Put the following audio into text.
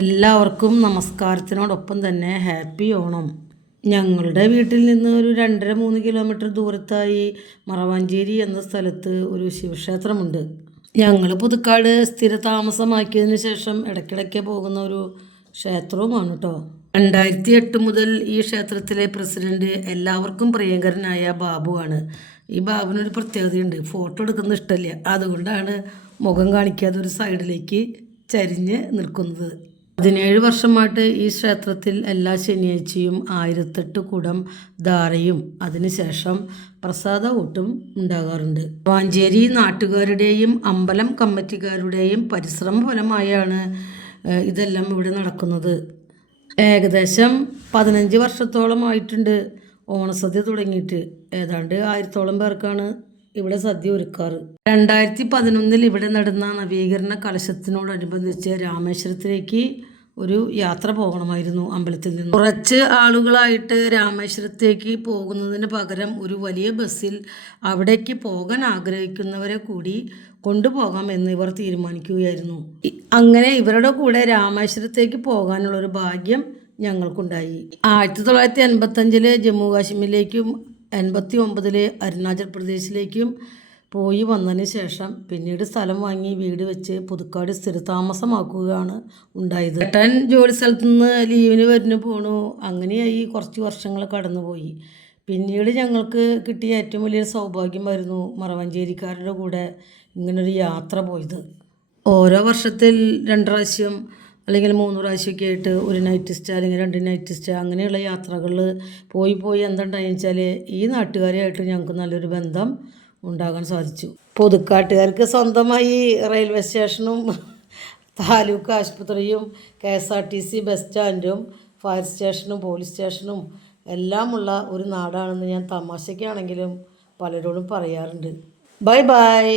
എല്ലാവർക്കും നമസ്കാരത്തിനോടൊപ്പം തന്നെ ഹാപ്പി ഓണം. ഞങ്ങളുടെ വീട്ടിൽ നിന്ന് ഒരു 2.5-3 കിലോമീറ്റർ ദൂരത്തായി മറവാഞ്ചേരി എന്ന സ്ഥലത്ത് ഒരു ശിവക്ഷേത്രമുണ്ട്. ഞങ്ങൾ പുതുക്കാട് സ്ഥിരതാമസമാക്കിയതിന് ശേഷം ഇടയ്ക്കിടയ്ക്ക് പോകുന്ന ഒരു ക്ഷേത്രവുമാണ് കേട്ടോ. 2008 മുതൽ ഈ ക്ഷേത്രത്തിലെ പ്രസിഡന്റ് എല്ലാവർക്കും പ്രിയങ്കരനായ ബാബുവാണ്. ഈ ബാബുവിനൊരു പ്രത്യേകതയുണ്ട്, ഫോട്ടോ എടുക്കുന്നത് ഇഷ്ടമില്ല. അതുകൊണ്ടാണ് മുഖം കാണിക്കാതെ ഒരു സൈഡിലേക്ക് ചരിഞ്ഞ് നിൽക്കുന്നത്. 17 വർഷമായിട്ട് ഈ ക്ഷേത്രത്തിൽ എല്ലാ ശനിയാഴ്ചയും 1008 കുടം ധാരയും അതിനുശേഷം പ്രസാദ ഊട്ടും ഉണ്ടാകാറുണ്ട്. വാഞ്ചേരി നാട്ടുകാരുടെയും അമ്പലം കമ്മിറ്റിക്കാരുടെയും പരിശ്രമ ഫലമായാണ് ഇതെല്ലാം ഇവിടെ നടക്കുന്നത്. ഏകദേശം 15 വർഷത്തോളമായിട്ടുണ്ട് ഓണസദ്യ തുടങ്ങിയിട്ട്. ഏതാണ്ട് 1000ഓളം പേർക്കാണ് ഇവിടെ സദ്യ ഒരുക്കാറ്. 2011 ഇവിടെ നടന്ന നവീകരണ കലശത്തിനോടനുബന്ധിച്ച് രാമേശ്വരത്തിലേക്ക് ഒരു യാത്ര പോകണമായിരുന്നു. അമ്പലത്തിൽ നിന്ന് കുറച്ച് ആളുകളായിട്ട് രാമേശ്വരത്തേക്ക് പോകുന്നതിന് പകരം ഒരു വലിയ ബസ്സിൽ അവിടേക്ക് പോകാൻ ആഗ്രഹിക്കുന്നവരെ കൂടി കൊണ്ടുപോകാം എന്ന് ഇവർ തീരുമാനിക്കുകയായിരുന്നു. അങ്ങനെ ഇവരുടെ കൂടെ രാമേശ്വരത്തേക്ക് പോകാനുള്ളൊരു ഭാഗ്യം ഞങ്ങൾക്കുണ്ടായി. 1985 ജമ്മു കാശ്മീരിലേക്കും 89 അരുണാചൽ പ്രദേശിലേക്കും പോയി വന്നതിന് ശേഷം പിന്നീട് സ്ഥലം വാങ്ങി വീട് വെച്ച് പുതുക്കാട് സ്ഥിരതാമസമാക്കുകയാണ് ഉണ്ടായത്. ഏട്ടൻ ജോലി സ്ഥലത്ത് നിന്ന് ലീവിന് വരുന്നു പോണു. അങ്ങനെയായി കുറച്ച് വർഷങ്ങൾ കടന്നുപോയി. പിന്നീട് ഞങ്ങൾക്ക് കിട്ടിയ ഏറ്റവും വലിയൊരു സൗഭാഗ്യമായിരുന്നു മറവഞ്ചേരിക്കാരുടെ കൂടെ ഇങ്ങനൊരു യാത്ര പോയത്. ഓരോ വർഷത്തിൽ 2 പ്രാവശ്യം അല്ലെങ്കിൽ 3 പ്രാവശ്യമൊക്കെ ആയിട്ട് ഒരു നൈറ്റ് സ്റ്റേ അല്ലെങ്കിൽ 2 നൈറ്റ് സ്റ്റേ അങ്ങനെയുള്ള യാത്രകളിൽ പോയി എന്തുണ്ടായെന്ന് വെച്ചാൽ ഈ നാട്ടുകാരെയായിട്ട് ഞങ്ങൾക്ക് നല്ലൊരു ബന്ധം ഉണ്ടാകാൻ സാധിച്ചു. പുതുക്കാട്ടുകാർക്ക് സ്വന്തമായി റെയിൽവേ സ്റ്റേഷനും താലൂക്ക് ആശുപത്രിയും KSRTC ബസ് സ്റ്റാൻഡും ഫയർ സ്റ്റേഷനും പോലീസ് സ്റ്റേഷനും എല്ലാമുള്ള ഒരു നാടാണെന്ന് ഞാൻ തമാശയ്ക്കാണെങ്കിലും പലരോടും പറയാറുണ്ട്. Bye bye.